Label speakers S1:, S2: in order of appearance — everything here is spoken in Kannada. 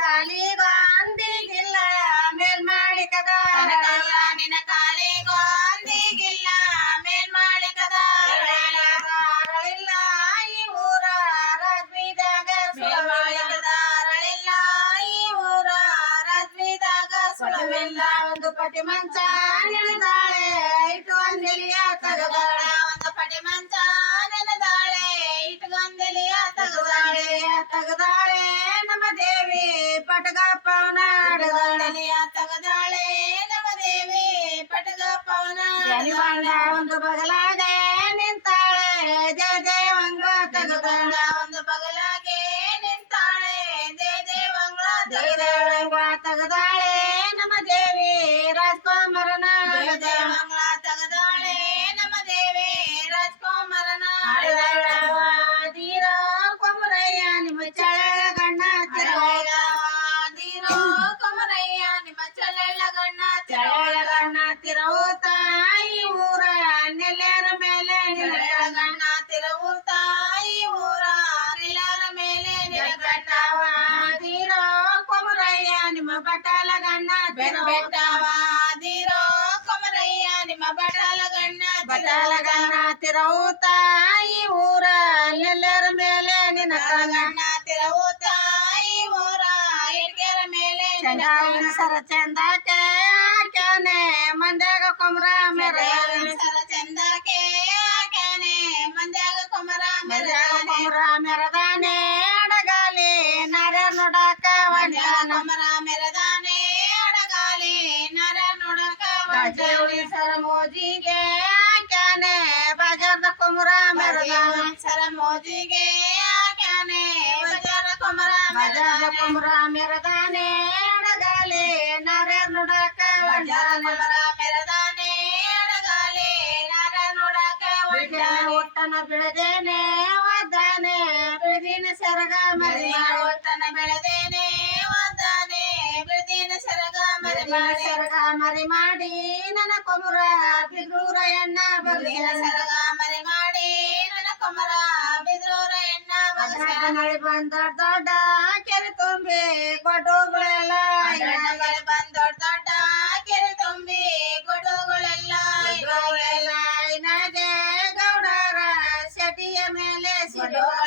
S1: ಕಾಲಿಗೊಂದಿಗಿಲ್ಲ ಮೇಲ್ಮಾಳಿಕದ. ಕನಕಲ್ಲ
S2: ನಿನ್ನ ಕಾಲಿಗೊಂದಿಗಿಲ್ಲ ಮೇಲ್ಮಾಳಿಕದ.
S1: ಅರಳಿಲ್ಲ ಈ ಊರ. ರಾಜ್ಮೀದಾಗ ಮೇಲ್ಮಾಳಿಕದ
S2: ಅರಳಿಲ್ಲ ಈ ಊರ. ರಜ್ವಿದಾಗ ಸುಳವಿಲ್ಲ.
S1: ಒಂದು ಪಟಿ ಮಂಚ ನಿಲ್ದಾಳೆ ಬಗಲಾಗೆ ನಿಂತಾಳೆ. ಜಯ ದೇವಂಗ ತಗದಾಳ
S2: ಒಂದು ಬಗಲಾಗೆ ನಿಂತಾಳೆ. ದೇವಂಗಳ ದೇವಂಗ
S1: ತಗದಾಳೆ ನಮ್ಮ ದೇವಿ ರಾಜ್ಕುಮಾರನ ದೇವಂಗಳ బట్టల గన్న బెట్టవా
S2: దిరో కొమరయ్య నిమ్మ బట్టల గన్న బట్టల గన్న
S1: తిరవుతాయి ఊర. నెల్లర మేలే నిన్న గన్న
S2: తిరవుతాయి ఊర. ఎడ్గెర మేలే చండావిన
S1: సర చందాకే కనే మందాగ కొమర మెరే
S2: సర చందాకే కనే మందాగ కొమర మెరే కొమర
S1: మెర
S2: मेरदाने अड़गाले नर नुड़क बजावे।
S1: सरमोजी के आख्याने बजर कुमरा मेरदाने।
S2: सरमोजी के आख्याने बजर कुमरा बजर
S1: कुमरा मेरदाने अड़गाले नर नुड़क बजर कुमरा
S2: मेरदाने अड़गाले नर नुड़क बजावे।
S1: उठन बिल्डेने वधने बिल्डिंग सरगा मरिया
S2: उठन बिल्डेने ಸರ್ಗ
S1: ಮರಿ ಮಾಡಿ ನನ್ನ ಕೊಮರ ಬಿದ್ರೂರಯ್ಯಣ್ಣ ಬಗೆನ
S2: ಸರಗ ಮರಿ ಮಾಡಿ ನನ್ನ ಕೊಮರ ಬಿದ್ರೂರಯ್ಯಣ್ಣ
S1: ನಳಿ ಬಂದ ದೊಡ್ಡ ದೊಡ್ಡ ಕೆರೆ ತುಂಬಿ ಕೊಡುಗಳೆಲ್ಲ ನಳಿ
S2: ಬಂದ ದೊಡ್ಡ ದೊಡ್ಡ ಕೆರೆ ತುಂಬಿ ಕೊಡುಗಳೆಲ್ಲ
S1: ಗೌಡರ ಶಟಿಯ ಮೇಲೆ ಸಿಡುಗಳ